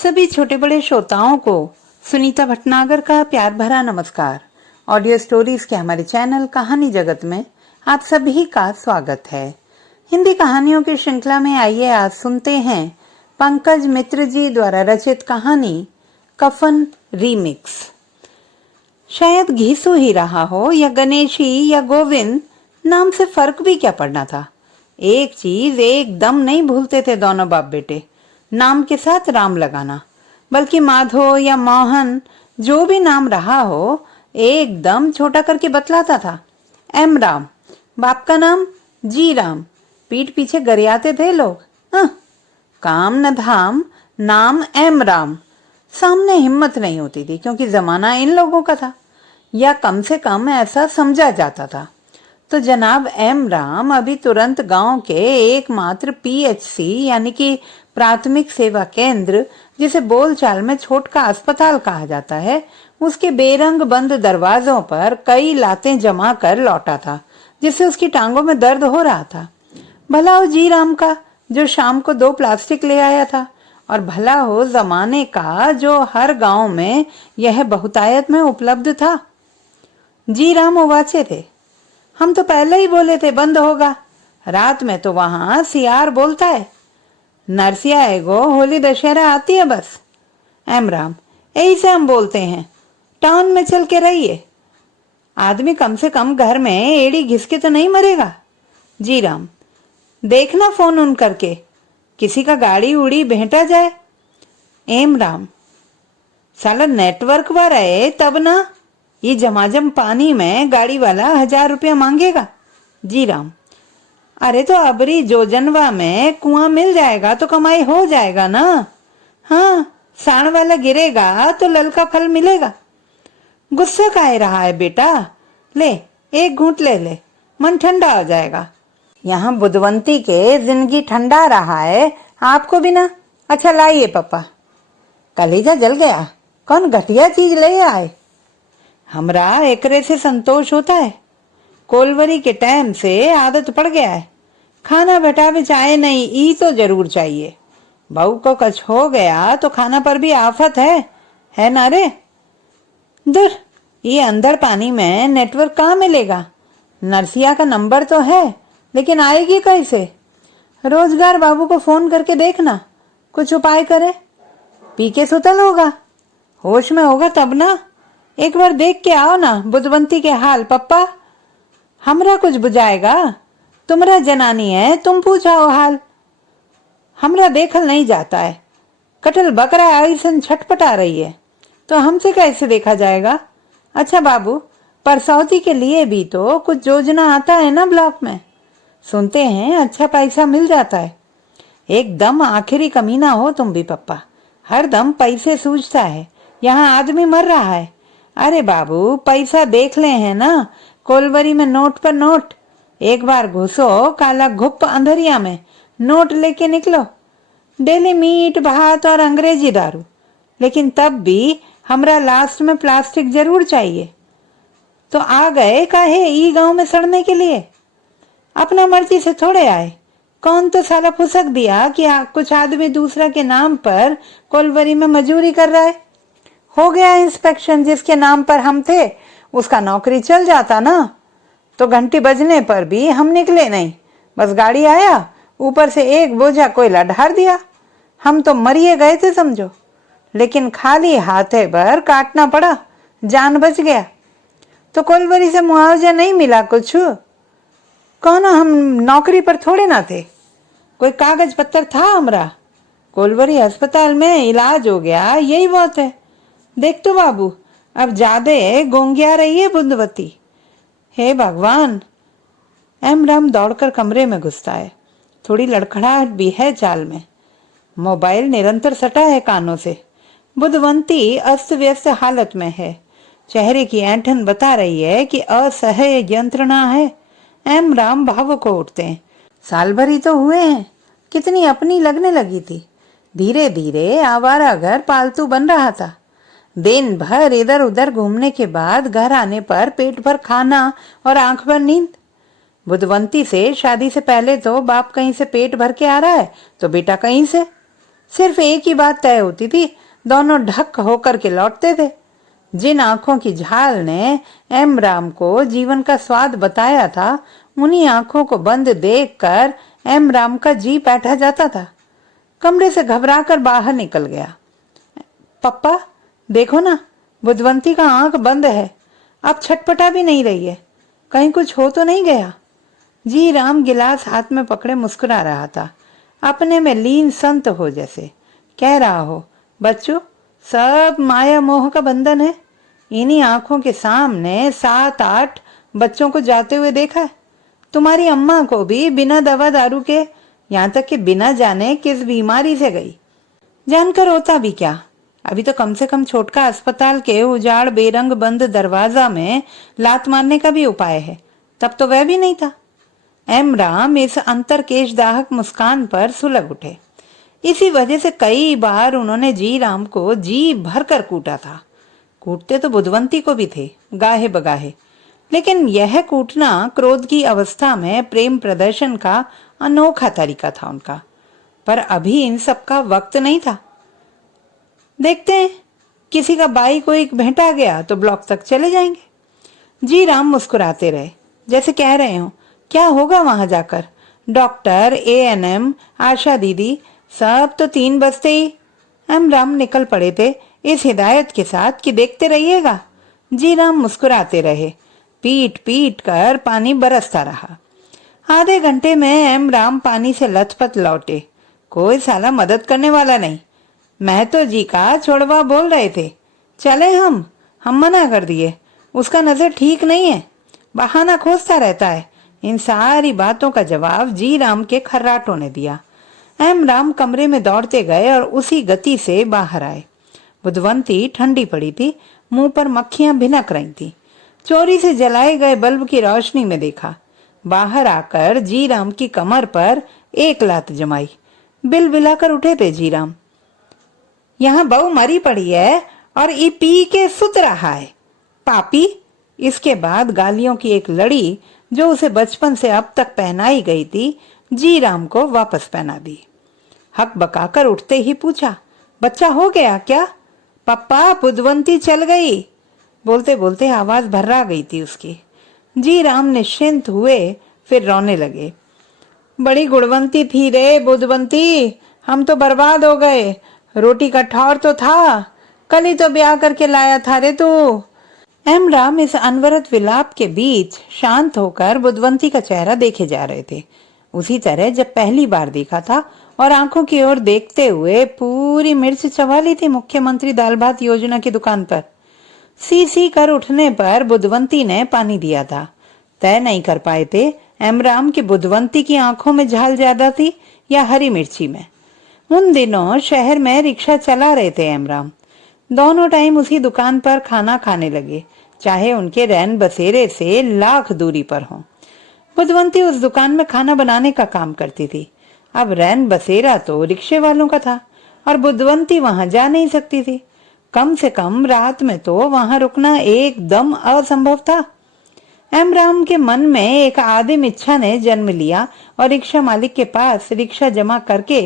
सभी छोटे बड़े श्रोताओं को सुनीता भटनागर का प्यार भरा नमस्कार। ऑडियो स्टोरीज के हमारे चैनल कहानी जगत में आप सभी का स्वागत है। हिंदी कहानियों की श्रृंखला में आइए आज सुनते हैं पंकज मित्र जी द्वारा रचित कहानी कफन रीमिक्स। शायद घीसू ही रहा हो या गणेशी या गोविंद, नाम से फर्क भी क्या पड़ना था। एक चीज एकदम नहीं भूलते थे दोनों बाप बेटे, नाम के साथ राम लगाना। बल्कि माधो या मोहन जो भी नाम रहा हो एकदम छोटा करके बतलाता था। एम राम, बाप का नाम जी राम। पीठ पीछे गरियाते थे लोग। काम न धाम, नाम एम राम। सामने हिम्मत नहीं होती थी क्योंकि जमाना इन लोगों का था, या कम से कम ऐसा समझा जाता था। तो जनाब एम राम अभी तुरंत गांव के एकमात्र पीएचसी यानी कि प्राथमिक सेवा केंद्र, जिसे बोलचाल में छोटका अस्पताल कहा जाता है, उसके बेरंग बंद दरवाजों पर कई लातें जमा कर लौटा था, जिससे उसकी टांगों में दर्द हो रहा था। भला हो जी राम का जो शाम को 2 प्लास्टिक ले आया था, और भला हो जमाने का जो हर गांव में यह बहुतायत में उपलब्ध था। जी राम उवाचे थे, हम तो पहले ही बोले थे बंद होगा। रात में तो वहां सियार बोलता है, नरसिया एगो होली दशहरा आती है बस। एम राम, यही से हम बोलते हैं, टाउन में चल के रहिए। आदमी कम से कम घर में एड़ी घिस के तो नहीं मरेगा। जी राम, देखना फोन उन करके, किसी का गाड़ी उड़ी भेंटा जाए। एम राम, साला नेटवर्क पर रहे तब ना, ये झमाझम पानी में गाड़ी वाला 1000 रुपया मांगेगा। जी राम, अरे तो अबरी जोजनवा में कुआं मिल जाएगा तो कमाई हो जाएगा ना। हाँ, साण वाला गिरेगा तो ललका फल मिलेगा। गुस्सा काहे रहा है बेटा, ले एक घूंट ले ले, मन ठंडा हो जाएगा। यहाँ बुधवंती के जिंदगी ठंडा रहा है, आपको भी ना। अच्छा लाइए पापा। कलेजा जल गया, कौन घटिया चीज ले आए। हमरा एकरे से संतोष होता है, कोलवरी के टाइम से आदत पड़ गया है। खाना बटावे चाहे नहीं, ई तो जरूर चाहिए। बहू को कुछ हो गया तो खाना पर भी आफत है ना रे। दूर, ये अंदर पानी में नेटवर्क कहाँ मिलेगा। नरसिया का नंबर तो है, लेकिन आएगी कैसे। रोजगार बाबू को फोन करके देखना, कुछ उपाय करे। पी के सुतल होगा, होश में होगा तब ना। एक बार देख के आओ ना बुधवंती के हाल पप्पा, हमरा कुछ बुझाएगा। तुमरा जनानी है, तुम पूछाओ हाल। हमरा देखल नहीं जाता है, कटल बकरा ऐसन छटपटा रही है तो हमसे कैसे देखा जाएगा। अच्छा बाबू, परसौती के लिए भी तो कुछ योजना आता है ना ब्लॉक में, सुनते हैं अच्छा पैसा मिल जाता है। एकदम आखिरी कमीना हो तुम भी पप्पा, हर दम पैसे सूझता है। यहाँ आदमी मर रहा है। अरे बाबू, पैसा देख ले हैं ना, कोलवरी में नोट पर नोट। एक बार घुसो काला घुप अंधरिया में, नोट लेके निकलो। डेली मीट भात और अंग्रेजी दारू, लेकिन तब भी हमरा लास्ट में प्लास्टिक जरूर चाहिए। तो आ गए काहे ई गांव में सड़ने के लिए, अपना मर्जी से थोड़े आए। कौन तो साला फुसक दिया कि कुछ आदमी दूसरा के नाम पर कोलवरी में मजूरी कर रहा है। हो गया इंस्पेक्शन, जिसके नाम पर हम थे उसका नौकरी चल जाता ना। तो घंटी बजने पर भी हम निकले नहीं, बस गाड़ी आया, ऊपर से एक बोझा कोयला ढार दिया। हम तो मरिए गए थे समझो, लेकिन खाली हाथे भर काटना पड़ा, जान बच गया। तो कोलवरी से मुआवजा नहीं मिला कुछ। कौन, हम नौकरी पर थोड़े ना थे, कोई कागज पत्तर था हमरा। कोलवरी अस्पताल में इलाज हो गया, यही बहुत है। देख तो बाबू, अब ज्यादा गोंगिया रही है बुधवती। हे भगवान। एम राम दौड़कर कमरे में घुसता है। थोड़ी लड़खड़ाहट भी है चाल में। मोबाइल निरंतर सटा है कानों से। बुधवंती अस्त व्यस्त हालत में है। चेहरे की ऐंठन बता रही है कि असह्य यंत्रणा है। एम राम भावुक हो उठते हैं। साल भर ही तो हुए हैं, कितनी अपनी लगने लगी थी। धीरे धीरे आवारा घर पालतू बन रहा था। दिन भर इधर उधर घूमने के बाद घर आने पर पेट भर खाना और आंख भर नींद। बुधवंती से शादी से पहले तो बाप कहीं से पेट भर के आ रहा है तो बेटा कहीं से। सिर्फ एक ही बात तय होती थी, दोनों ढक होकर के लौटते थे। जिन आंखों की झाल ने एम राम को जीवन का स्वाद बताया था, उन्हीं आंखों को बंद देखकर एम राम का जी बैठा जाता था। कमरे से घबराकर बाहर निकल गया। पप्पा देखो ना, बुधवंती का आंख बंद है, अब छटपटा भी नहीं रही है, कहीं कुछ हो तो नहीं गया। जी राम गिलास हाथ में पकड़े मुस्कुरा रहा था, अपने में लीन संत हो जैसे। कह रहा हो, बच्चों सब माया मोह का बंधन है। इन्हीं आंखों के सामने 7-8 बच्चों को जाते हुए देखा है। तुम्हारी अम्मा को भी बिना दवा दारू के, यहाँ तक कि बिना जाने किस बीमारी से गई। जानकर होता भी क्या, अभी तो कम से कम छोटका अस्पताल के उजाड़ बेरंग बंद दरवाजा में लात मारने का भी उपाय है, तब तो वह भी नहीं था। एम राम इस अंतरकेश दाहक मुस्कान पर सुलग उठे। इसी वजह से कई बार उन्होंने जी राम को जी भर कर कूटा था। कूटते तो बुधवंती को भी थे, गाहे बगाहे, लेकिन यह कूटना क्रोध की अवस्था में प्रेम प्रदर्शन का अनोखा तरीका था उनका। पर अभी इन सब का वक्त नहीं था। देखते हैं, किसी का बाई को एक भेंटा गया तो ब्लॉक तक चले जाएंगे। जी राम मुस्कुराते रहे, जैसे कह रहे हो क्या होगा वहां जाकर। डॉक्टर, ANM, आशा दीदी सब तो 3 बजते ही। एम राम निकल पड़े थे इस हिदायत के साथ कि देखते रहिएगा। जी राम मुस्कुराते रहे। पीट पीट कर पानी बरसता रहा। आधे घंटे में एम राम पानी से लथपथ लौटे। कोई साला मदद करने वाला नहीं। महतो जी का छोड़वा बोल रहे थे, चले हम मना कर दिए। उसका नजर ठीक नहीं है, बहाना खोजता रहता है। इन सारी बातों का जवाब जी राम के खर्राटों ने दिया। एम राम कमरे में दौड़ते गए और उसी गति से बाहर आए। बुधवंती ठंडी पड़ी थी, मुंह पर मक्खियां भिनक रही थी। चोरी से जलाए गए बल्ब की रोशनी में देखा। बाहर आकर जी राम की कमर पर एक लात जमाई। बिल बिलाकर उठे थे जी राम। यहाँ बहू मरी पड़ी है और ई पी के सुत रहा है, पापी। इसके बाद गालियों की एक लड़ी जो उसे बचपन से अब तक पहनाई गई थी, जी राम को वापस पहना दी। हक बकाकर उठते ही पूछा, बच्चा हो गया क्या? पप्पा बुधवंती चल गई। बोलते बोलते आवाज भर्रा गई थी उसकी। जी राम निश्चिंत हुए, फिर रोने लगे। बड़ी गुणवंती थी रे बुधवंती, हम तो बर्बाद हो गए। रोटी का ठौर तो था, कल ही तो ब्याह करके लाया था रे तू। एम राम इस अनवरत विलाप के बीच शांत होकर बुधवंती का चेहरा देखे जा रहे थे, उसी तरह जब पहली बार देखा था, और आंखों की ओर देखते हुए पूरी मिर्च चबा ली थी मुख्यमंत्री दाल भात योजना की दुकान पर। सी कर उठने पर बुधवंती ने पानी दिया था। तय नहीं कर पाए थे एम राम की बुधवंती की आंखों में झाल ज्यादा थी या हरी मिर्ची में। उन दिनों शहर में रिक्शा चला रहे थे एम राम। दोनों टाइम उसी दुकान पर खाना खाने लगे, चाहे उनके रैन बसेरे से लाख दूरी पर हो। बुधवंती उस दुकान में खाना बनाने का काम करती थी। अब रैन बसेरा तो रिक्शे वालों का था और बुधवंती वहां जा नहीं सकती थी। कम से कम रात में तो वहां रुकना एकदम असंभव था। एम राम के मन में एक आदिम इच्छा ने जन्म लिया और रिक्शा मालिक के पास रिक्शा जमा करके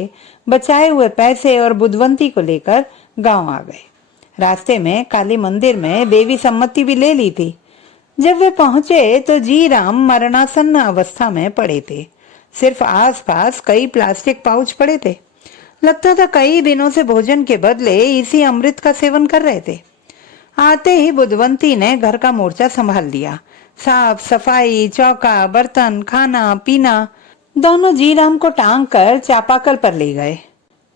बचाए हुए पैसे और बुधवंती को लेकर गांव आ गए। रास्ते में काली मंदिर में देवी सम्मति भी ले ली थी। जब वे पहुंचे तो जी राम मरणासन्न अवस्था में पड़े थे। सिर्फ आसपास कई प्लास्टिक पाउच पड़े थे। लगता था कई दिनों से भोजन के बदले इसी अमृत का सेवन कर रहे थे। आते ही बुधवंती ने घर का मोर्चा संभाल लिया। साफ सफाई, चौका, बर्तन, खाना पीना, दोनों जी राम को टांग कर चापाकल पर ले गए।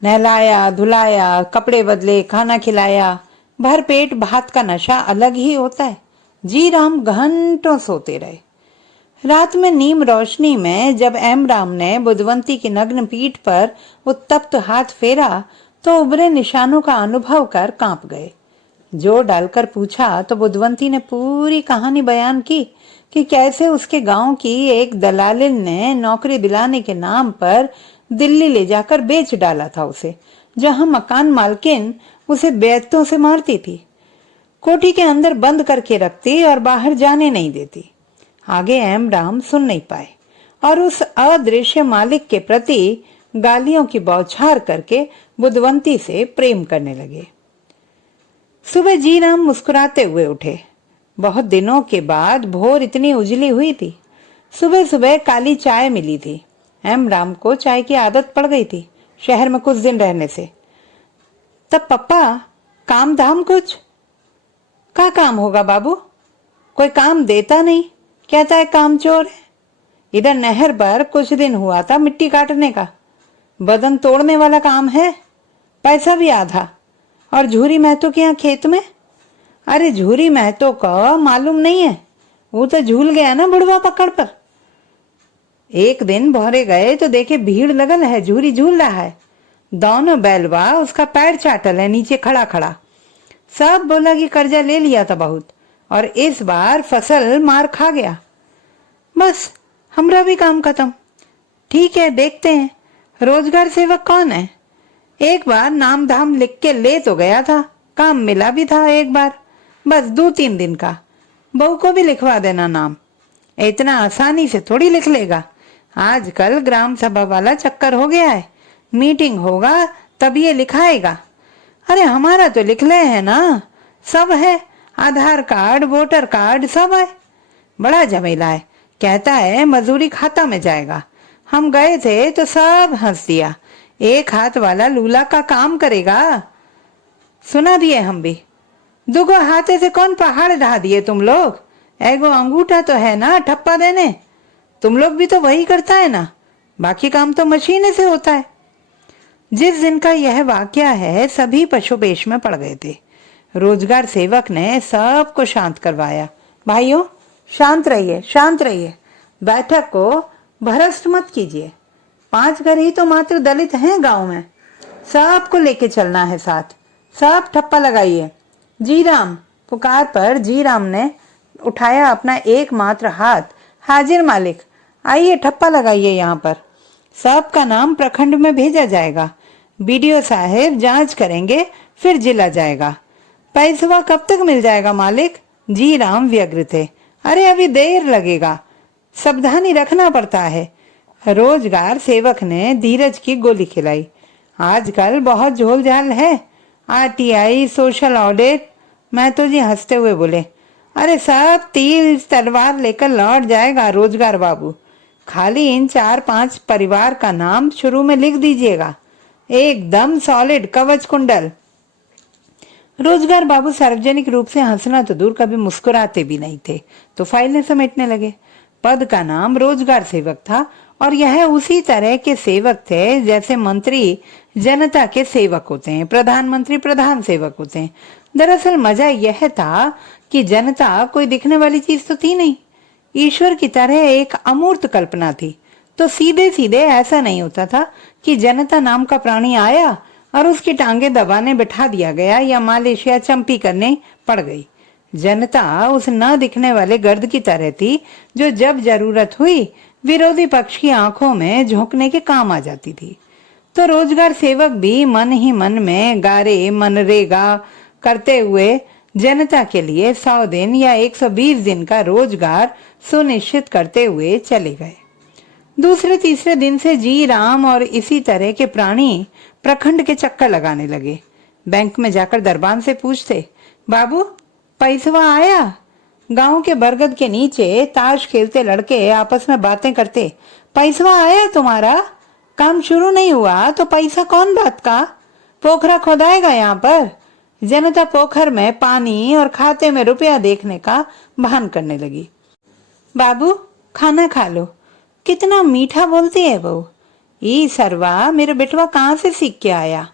नहलाया, धुलाया, कपड़े बदले, खाना खिलाया। भर पेट भात का नशा अलग ही होता है। जी राम घंटों सोते रहे। रात में नीम रोशनी में जब एम राम ने बुधवंती की नग्न पीठ पर उत्तप्त हाथ फेरा तो उभरे निशानों का अनुभव कर कांप गए। जोर डालकर पूछा तो बुधवंती ने पूरी कहानी बयान की कि कैसे उसके गांव की एक दलालिन ने नौकरी दिलाने के नाम पर दिल्ली ले जाकर बेच डाला था उसे, जहां मकान मालकिन उसे बेत्तों से मारती थी, कोठी के अंदर बंद करके रखती और बाहर जाने नहीं देती। आगे एम राम सुन नहीं पाए और उस अदृश्य मालिक के प्रति गालियों की बौछार करके बुधवंती से प्रेम करने लगे। सुबह जी राम मुस्कुराते हुए उठे। बहुत दिनों के बाद भोर इतनी उजली हुई थी। सुबह सुबह काली चाय मिली थी। एम राम को चाय की आदत पड़ गई थी शहर में कुछ दिन रहने से। तब पप्पा, काम धाम कुछ? क्या काम होगा बाबू? कोई काम देता नहीं, कहता है काम चोर है। इधर नहर पर कुछ दिन हुआ था मिट्टी काटने का, बदन तोड़ने वाला काम है, पैसा भी आधा। और झूरी महतो के यहाँ खेत में, अरे झूरी महतो का मालूम नहीं है, वो तो झूल गया ना बुढ़वा पकड़ पर। एक दिन भौरे गए तो देखे भीड़ लगल है, झूरी झूल रहा है, दोनों बैलवा उसका पैर चाटल है नीचे खड़ा खड़ा। सब बोला कि कर्जा ले लिया था बहुत और इस बार फसल मार खा गया। बस हमरा भी काम खत्म। ठीक है, देखते हैं रोजगार सेवक कौन है। एक बार नाम धाम लिख के ले तो गया था, काम मिला भी था एक बार, बस 2-3 दिन का। बहू को भी लिखवा देना नाम, इतना आसानी से थोड़ी लिख लेगा। आजकल ग्राम सभा वाला चक्कर हो गया है, मीटिंग होगा तब ये लिखाएगा। अरे हमारा तो लिख ले है ना, सब है, आधार कार्ड वोटर कार्ड सब है। बड़ा झमेला है, कहता है मजदूरी खाता में जाएगा। हम गए थे तो सब हंस दिया, एक हाथ वाला लूला का काम करेगा। सुना दिए हम भी, दुगो हाथे से कौन पहाड़ ढा दिए तुम लोग, एगो अंगूठा तो है ना ठप्पा देने, तुम लोग भी तो वही करता है ना, बाकी काम तो मशीने से होता है। जिस दिन का यह वाकया है सभी पशुपेश में पड़ गए थे। रोजगार सेवक ने सबको शांत करवाया। भाइयों शांत रहिए, शांत रहिए, बैठक को भ्रष्ट मत कीजिए। 5 घर ही तो मात्र दलित हैं गांव में, सबको लेके चलना है साथ, सब ठप्पा लगाइए। जी राम पुकार पर जी राम ने उठाया अपना एकमात्र हाथ। हाजिर मालिक, आइए ठप्पा लगाइए यहाँ पर। सबका नाम प्रखंड में भेजा जाएगा, बीडीओ साहब जांच करेंगे, फिर जिला जाएगा। पैसवा कब तक मिल जाएगा मालिक? जी राम व्यग्र थे। अरे अभी देर लगेगा, सावधानी रखना पड़ता है। रोजगार सेवक ने धीरज की गोली खिलाई। आजकल बहुत झोल झाल है, आरटीआई, सोशल ऑडिट। मैं तो जी हंसते हुए बोले, अरे सब तीर तलवार लेकर लौट जाएगा रोजगार बाबू। खाली इन 4-5 परिवार का नाम शुरू में लिख दीजिएगा, एकदम सॉलिड कवच कुंडल। रोजगार बाबू सार्वजनिक रूप से हंसना तो दूर, कभी मुस्कुराते भी नहीं थे, तो फाइलें समेटने लगे। पद का नाम रोजगार सेवक था और यह उसी तरह के सेवक थे जैसे मंत्री जनता के सेवक होते हैं, प्रधानमंत्री प्रधान सेवक होते हैं। दरअसल मजा यह था कि जनता कोई दिखने वाली चीज तो थी नहीं, ईश्वर की तरह एक अमूर्त कल्पना थी। तो सीधे सीधे ऐसा नहीं होता था कि जनता नाम का प्राणी आया और उसकी टांगे दबाने बिठा दिया गया या मालिश या चंपी करने पड़ गई। जनता उस न दिखने वाले गर्द की तरह थी जो जब जरूरत हुई विरोधी पक्ष की आंखों में झोंकने के काम आ जाती थी। तो रोजगार सेवक भी मन ही मन में गारे मनरेगा करते हुए जनता के लिए 100 दिन या 120 दिन का रोजगार सुनिश्चित करते हुए चले गए। दूसरे तीसरे दिन से जी राम और इसी तरह के प्राणी प्रखंड के चक्कर लगाने लगे। बैंक में जाकर दरबान से पूछते, बाबू पैसवा आया? गांव के बरगद के नीचे ताश खेलते लड़के आपस में बातें करते, पैसवा आया तुम्हारा? काम शुरू नहीं हुआ तो पैसा कौन बात का? पोखरा खोदाएगा यहाँ पर। जनता पोखर में पानी और खाते में रुपया देखने का भान करने लगी। बाबू खाना खा लो। कितना मीठा बोलती है बहू। ई सरवा मेरा बेटवा कहाँ से सीख के आया?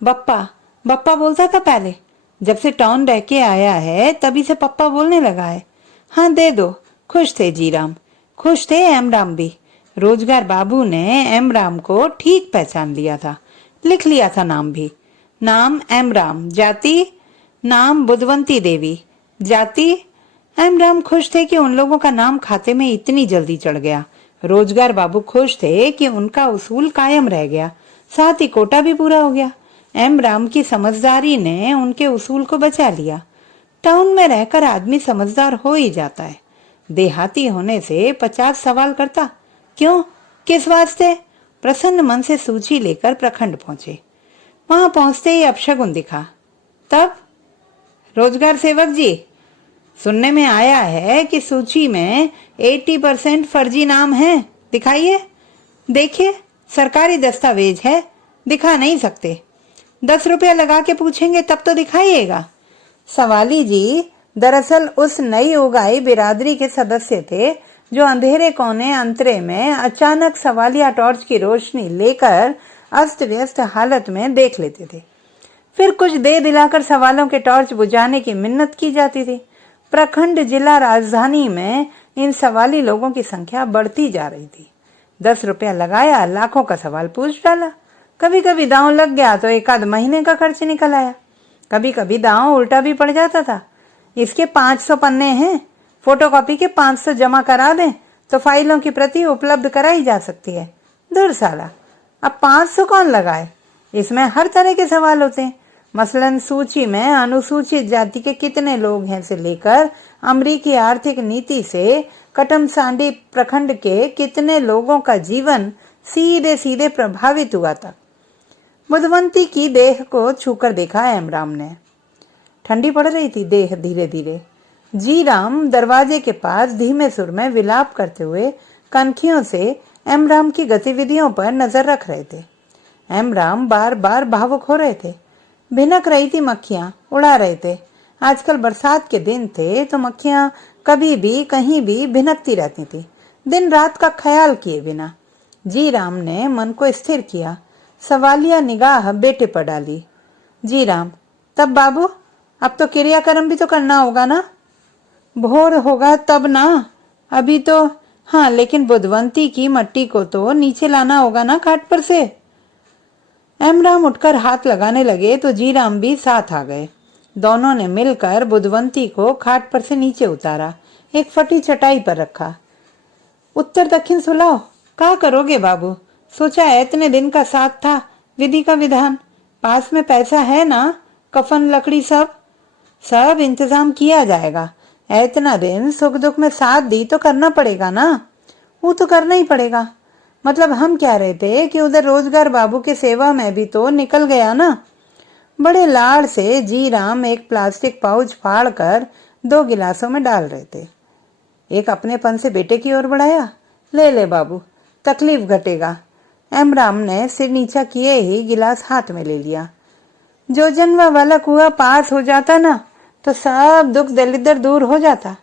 बप्पा बप्पा बोलता था पहले, जब से टाउन रह के आया है तभी से पप्पा बोलने लगा है। हाँ दे दो। खुश थे जी राम, खुश थे एम राम भी। रोजगार बाबू ने एम राम को ठीक पहचान लिया था, लिख लिया था नाम भी। नाम एम राम, जाति नाम बुधवंती देवी, जाति। एम राम खुश थे कि उन लोगों का नाम खाते में इतनी जल्दी चढ़ गया। रोजगार बाबू खुश थे कि उनका उसूल कायम रह गया, साथ ही कोटा भी पूरा हो गया। एम राम की समझदारी ने उनके उसूल को बचा लिया। टाउन में रहकर आदमी समझदार हो ही जाता है, देहाती होने से 50 सवाल करता। क्यों, किस वास्ते? प्रसन्न मन से सूची लेकर प्रखंड पहुंचे। वहां पहुंचते ही अपशगुन दिखा। तब रोजगार सेवक जी, सुनने में आया है कि सूची में 80% फर्जी नाम है, दिखाइए। देखिए, सरकारी दस्तावेज है, दिखा नहीं सकते। 10 रुपया लगा के पूछेंगे तब तो दिखाइएगा। सवाली जी दरअसल उस नई उगाई बिरादरी के सदस्य थे जो अंधेरे कोने अंतरे में अचानक सवालिया टॉर्च की रोशनी लेकर अस्त व्यस्त हालत में देख लेते थे। फिर कुछ दे दिलाकर सवालों के टॉर्च बुझाने की मिन्नत की जाती थी। प्रखंड जिला राजधानी में इन सवाली लोगों की संख्या बढ़ती जा रही थी। 10 रुपया लगाया, लाखों का सवाल पूछ डाला। कभी कभी दांव लग गया तो 1 आध महीने का खर्च निकल आया। कभी कभी दांव उल्टा भी पड़ जाता था। इसके 500 पन्ने हैं, फोटोकॉपी के 500 जमा करा दें तो फाइलों की प्रति उपलब्ध कराई जा सकती है। दूर साला, अब 500 कौन लगाए? इसमें हर तरह के सवाल होते हैं। मसलन सूची में अनुसूचित जाति के कितने लोग हैं से लेकर अमरीकी आर्थिक नीति से कटमसांडी प्रखंड के कितने लोगों का जीवन सीधे सीधे प्रभावित हुआ था। बुधवंती की देह को छूकर देखा एमराम ने। ठंडी पड़ रही थी देह धीरे धीरे। जी राम दरवाजे के पास धीमे सुर में विलाप करते हुए कनखियों से एमराम की गतिविधियों पर नजर रख रहे थे। एमराम बार बार भावुक हो रहे थे। भिनक रही थी मक्खियां, उड़ा रहे थे। आजकल बरसात के दिन थे तो मक्खियां कभी भी कहीं भी भिनकती रहती थी, दिन रात का ख्याल किए बिना। जी राम ने मन को स्थिर किया, सवालिया निगाह बेटे पर डाली। जी राम, तब बाबू, अब तो क्रियाक्रम भी तो करना होगा ना? भोर होगा तब ना, अभी तो। हाँ, लेकिन बुधवंती की मट्टी को तो नीचे लाना होगा ना घाट पर से। एमराम उठकर हाथ लगाने लगे तो जी राम भी साथ आ गए। दोनों ने मिलकर बुधवंती को घाट पर से नीचे उतारा, एक फटी चटाई पर रखा। उत्तर दक्षिण सुलाओ, क्या करोगे बाबू? सोचा है इतने दिन का साथ था, विधि का विधान। पास में पैसा है ना? कफन लकड़ी सब इंतजाम किया जाएगा। इतना दिन सुख दुख में साथ दी तो करना पड़ेगा ना? वो तो करना ही पड़ेगा। मतलब हम कह रहे थे कि उधर रोजगार बाबू के सेवा में भी तो निकल गया ना। बड़े लाड़ से जी राम एक प्लास्टिक पाउच फाड़ कर 2 गिलासों में डाल रहे थे। एक अपनेपन से बेटे की ओर बढ़ाया। ले ले बाबू, तकलीफ घटेगा। एमराम ने सिर नीचा किए ही गिलास हाथ में ले लिया। जो जन्म वाला कुआं पास हो जाता ना तो सब दुख दलिदर दूर हो जाता।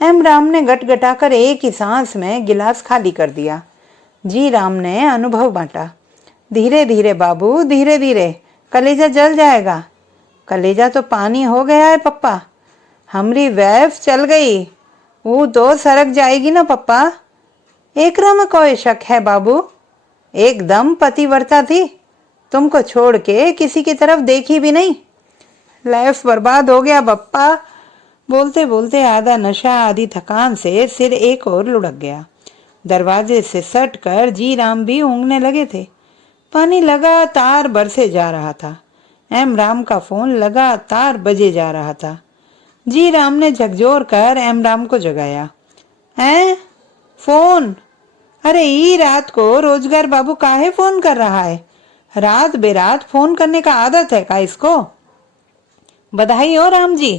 एमराम ने गटगटाकर एक ही सांस में गिलास खाली कर दिया। जी राम ने अनुभव बांटा। धीरे धीरे बाबू, धीरे धीरे, कलेजा जल जाएगा। कलेजा तो पानी हो गया है पप्पा। हमरी वैफ चल गई, वो तो सरक जाएगी ना पप्पा। एकरा में कोई शक है बाबू? एकदम पतिव्रता थी, तुमको छोड़ के किसी की तरफ देखी भी नहीं। लाइफ बर्बाद हो गया पप्पा। बोलते बोलते आधा नशा आधी थकान से सिर एक और लुढ़क गया। दरवाजे से सट कर जी राम भी ऊँघने लगे थे। पानी लगातार बरसे जा रहा था। एमराम का फोन लगातार बजे जा रहा था। जी राम ने झकझोर कर एमराम को जगाया। हैं? फोन? अरे ई रात को रोजगार बाबू काहे फोन कर रहा है? रात बेरात फोन करने का आदत है का इसको? बधाई हो राम जी।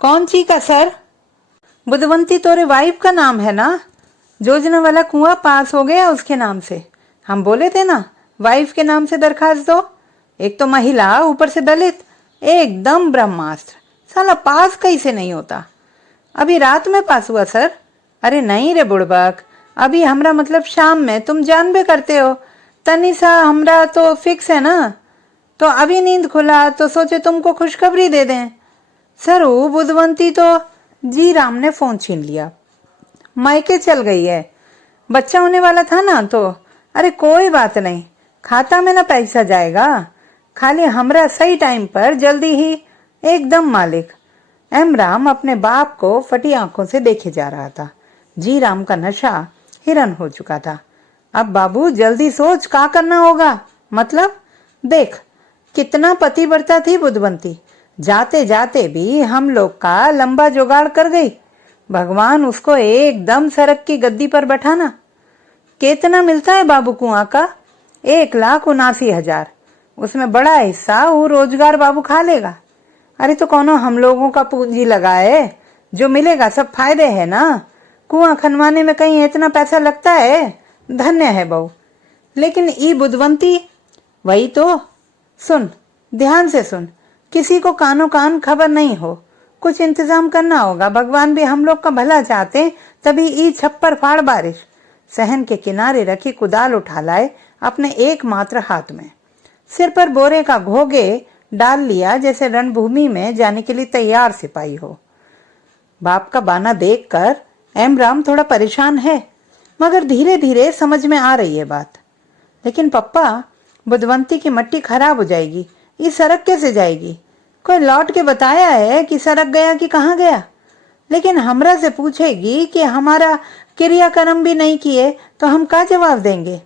कौन ची का सर? बुधवंती तोरे वाइफ का नाम है ना? योजना वाला कुआं पास हो गया उसके नाम से। हम बोले थे ना वाइफ के नाम से दरखास्त दो। एक तो महिला, ऊपर से दलित, एकदम ब्रह्मास्त्र। साला पास कैसे नहीं होता? अभी रात में पास हुआ सर। अरे नहीं रे बुड़बक, अभी हमरा मतलब शाम में, तुम जानबे करते हो। तनिसा हमरा तो फिक्स है ना, तो अभी नींद खुला तो सोचे तुमको खुशखबरी दे दें। सर वो बुधवंती तो। जी राम ने फोन छीन लिया। मायके चल गई है, बच्चा होने वाला था ना तो। अरे कोई बात नहीं, खाता में ना पैसा जाएगा, खाली हमरा सही टाइम पर जल्दी ही, एकदम मालिक। एमराम अपने बाप को फटी आंखों से देखे जा रहा था। जी राम का नशा हिरन हो चुका था। अब बाबू जल्दी सोच, क्या करना होगा? मतलब देख कितना पतिव्रता थी बुधवंती, जाते जाते भी हम लोग का लंबा जुगाड़ कर गई। भगवान उसको एकदम सड़क की गद्दी पर बैठाना। कितना मिलता है बाबू कुआं का? 1,79,000। उसमें बड़ा हिस्सा वो रोजगार बाबू खा लेगा। अरे तो कौनो हम लोगों का पूंजी लगाए, जो मिलेगा सब फायदे है ना। कुआं खनवाने में कहीं इतना पैसा लगता है? धन्य है बहू। लेकिन ई बुद्धवंती, वही तो। सुन, ध्यान से सुन, किसी को कानो कान खबर नहीं हो। कुछ इंतजाम करना होगा। भगवान भी हम लोग का भला चाहते, तभी ई छप्पर फाड़ बारिश। सहन के किनारे रखी कुदाल उठा लाए अपने एकमात्र हाथ में। सिर पर बोरे का घोगे डाल लिया, जैसे रणभूमि में जाने के लिए तैयार सिपाही हो। बाप का बाना देखकर एमराम थोड़ा परेशान है, मगर धीरे धीरे समझ में आ रही है बात। लेकिन पप्पा, बुद्धवंती की मट्टी खराब हो जाएगी, ये सड़क कैसे जाएगी? कोई लौट के बताया है कि सड़क गया कि कहाँ गया? लेकिन हमरा से पूछेगी कि हमारा क्रियाकर्म भी नहीं किए तो हम क्या जवाब देंगे?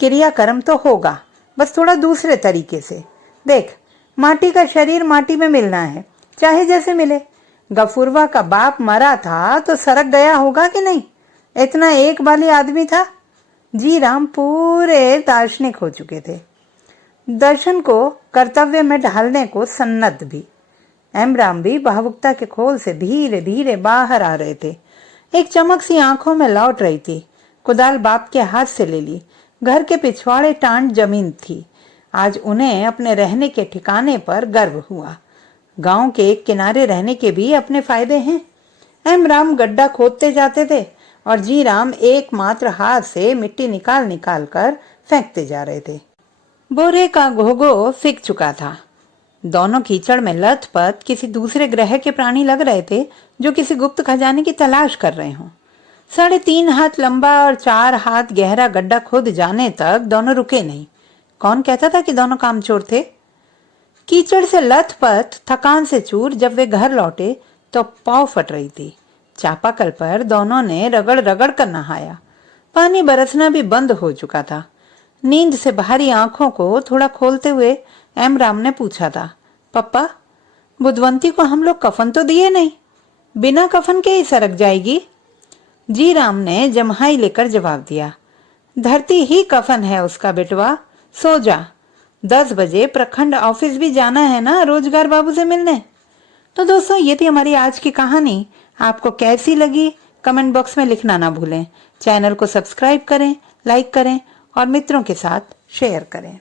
क्रियाकर्म तो होगा, बस थोड़ा दूसरे तरीके से। देख, माटी का शरीर माटी में मिलना है, चाहे जैसे मिले। गफूरवा का बाप मरा था तो सड़क गया होगा कि नहीं? इतना एक बाली आदमी था। जी राम पूरे दार्शनिक हो चुके थे, दर्शन को कर्तव्य में ढालने को सन्नद्ध भी। एमराम भी भावुकता के खोल से धीरे धीरे बाहर आ रहे थे। एक चमक सी आंखों में लौट रही थी। कुदाल बाप के हाथ से ले ली। घर के पिछवाड़े टांट जमीन थी। आज उन्हें अपने रहने के ठिकाने पर गर्व हुआ। गांव के एक किनारे रहने के भी अपने फायदे हैं। एमराम गड्ढा खोदते जाते थे और जी राम एकमात्र हाथ से मिट्टी निकाल निकाल कर फेंकते जा रहे थे। बोरे का घोघो सिक चुका था। दोनों कीचड़ में लथपथ किसी दूसरे ग्रह के प्राणी लग रहे थे, जो किसी गुप्त खजाने की तलाश कर रहे हों। 3.5 हाथ लंबा और 4 हाथ गहरा गड्ढा खोद जाने तक दोनों रुके नहीं। कौन कहता था कि दोनों कामचोर थे? कीचड़ से लथपथ, थकान से चूर जब वे घर लौटे तो पाँव फट रही थी। चापाकल पर दोनों ने रगड़ रगड़ कर नहाया। पानी बरसना भी बंद हो चुका था। नींद से भारी आंखों को थोड़ा खोलते हुए एमराम ने पूछा था, पप्पा, बुद्धवंती को हम लोग कफन तो दिए नहीं? बिना कफन के ही सड़क जाएगी? जी राम ने जम्हाई लेकर जवाब दिया, धरती ही कफन है उसका बेटवा। सो जा। 10 बजे प्रखंड ऑफिस भी जाना है ना रोजगार बाबू से मिलने। तो दोस्तों, ये थी हमारी आज की कहानी। आपको कैसी लगी कमेंट बॉक्स में लिखना ना भूलें। चैनल को सब्सक्राइब करें, लाइक करें और मित्रों के साथ शेयर करें।